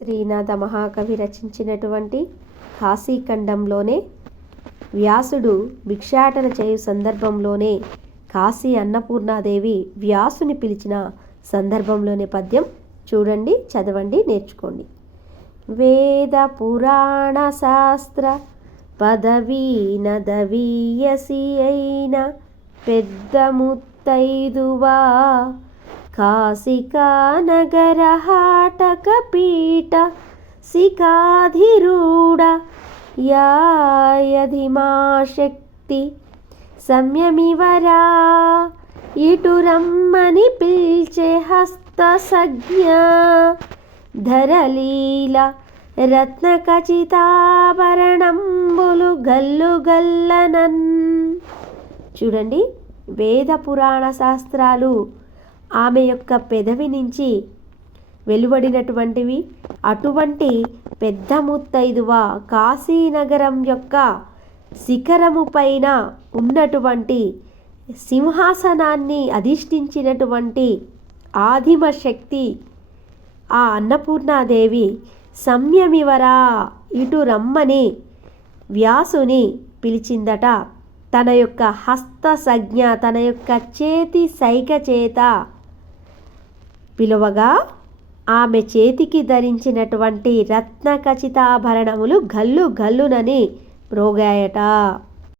శ్రీనాథ మహాకవి రచించినటువంటి కాశీఖండంలోనే వ్యాసుడు భిక్షాటన చేయు సందర్భంలోనే కాశీ అన్నపూర్ణాదేవి వ్యాసుని పిలిచిన సందర్భంలోనే పద్యం చూడండి చదవండి నేర్చుకోండి. వేద పురాణ శాస్త్ర పదవీ నదవీయసి అయిన పెద్ద ముత్తైదువా కాశికా నగర హాటక యాయధిమా శక్తి సంయమివరా ఇటు రమ్మని పిల్చే హస్త సజ్ఞ ధరలీల రత్నఖచితాభరణంబులు గల్లు గల్లనన్. చూడండి వేద పురాణ శాస్త్రాలు ఆమె యొక్క పెదవి నుంచి వెలువడినటువంటివి. అటువంటి పెద్ద ముత్తైదువ కాశీనగరం యొక్క శిఖరము పైన ఉన్నటువంటి సింహాసనాన్ని అధిష్ఠించినటువంటి ఆదిమ శక్తి ఆ అన్నపూర్ణాదేవి సంయమివరా ఇటు రమ్మని వ్యాసుని పిలిచిందట. తన యొక్క హస్త సంజ్ఞ తన యొక్క చేతి సైక చేత పిలువగా ఆమె చేతికి ధరించినటువంటి రత్న ఖచితాభరణములు గల్లు గల్లునని మ్రోగాయట.